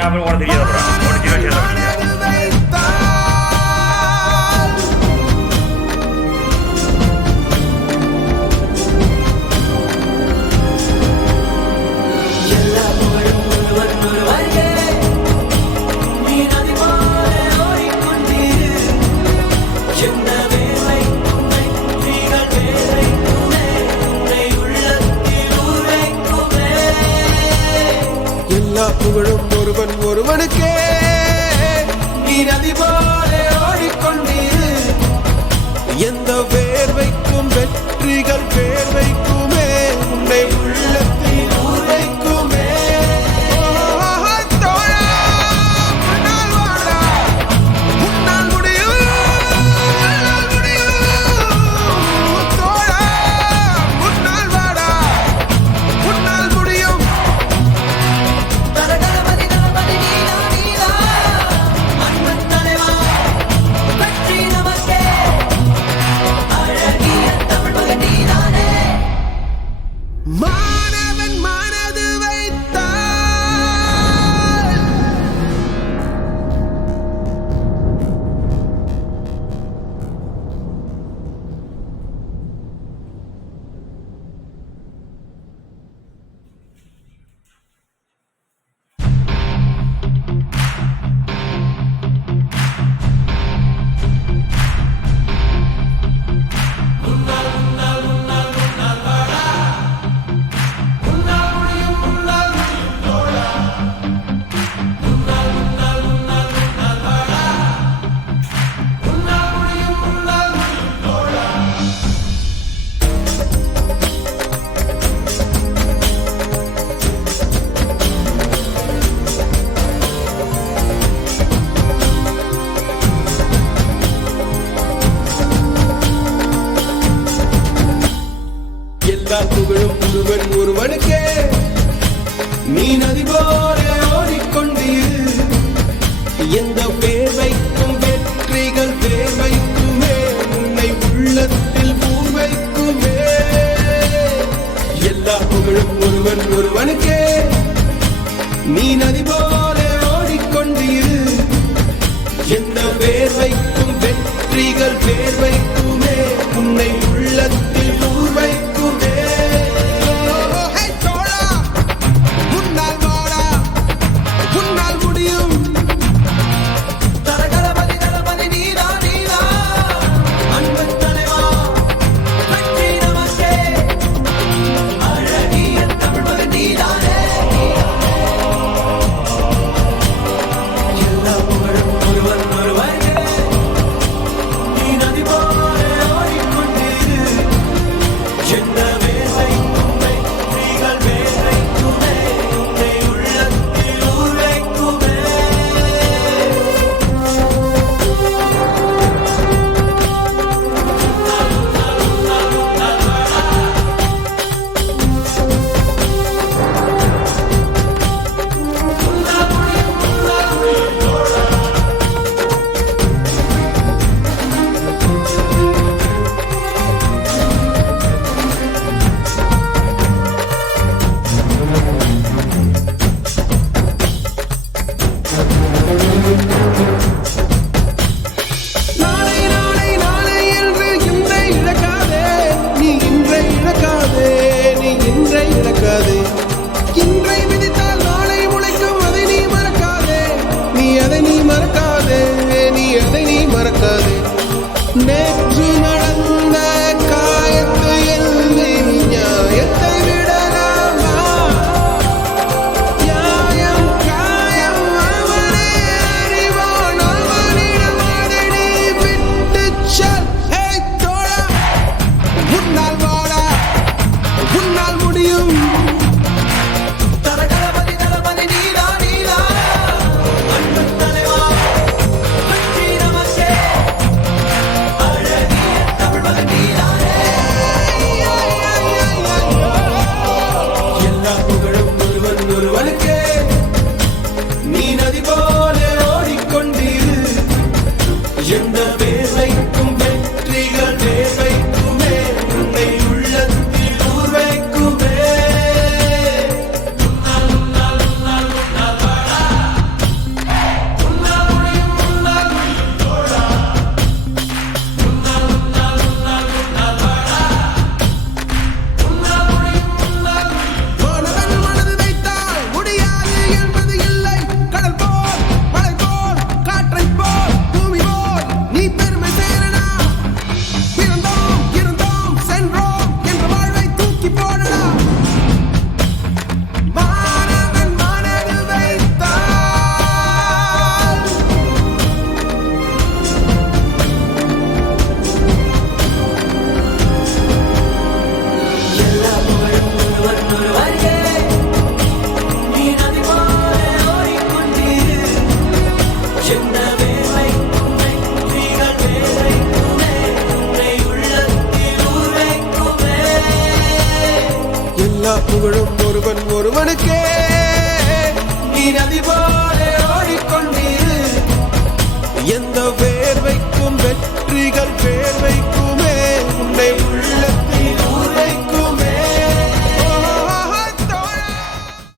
ഞാൻ അവന് കോടതിയിൽ ഏതാ விழும் ஒருவன் ஒருவனுக்கே. நீ நதி போல ஓடிக்கொண்டீர். எந்த வேர்வைக்கும் வெற்றி புகழும் முழுவன் ஒருவனுக்கே. நீ நதி போல ஓடிக்கொண்டீர் எந்த பேர் வைக்கும் வெற்றிகள் பேர் வைக்குமே உன்னை உள்ளத்தில் பூ வைக்குமே எல்லா புகழும் ஒருவன் ஒருவனுக்கே. நீ நதி எல்லா புகழும் ஒருவன் ஒருவனுக்கே. நீ நதி போல ஓடிக்கொண்டீர். எந்த வேர்வைக்கும் வெற்றிகள் வேர்வைக்குமே. உன்னை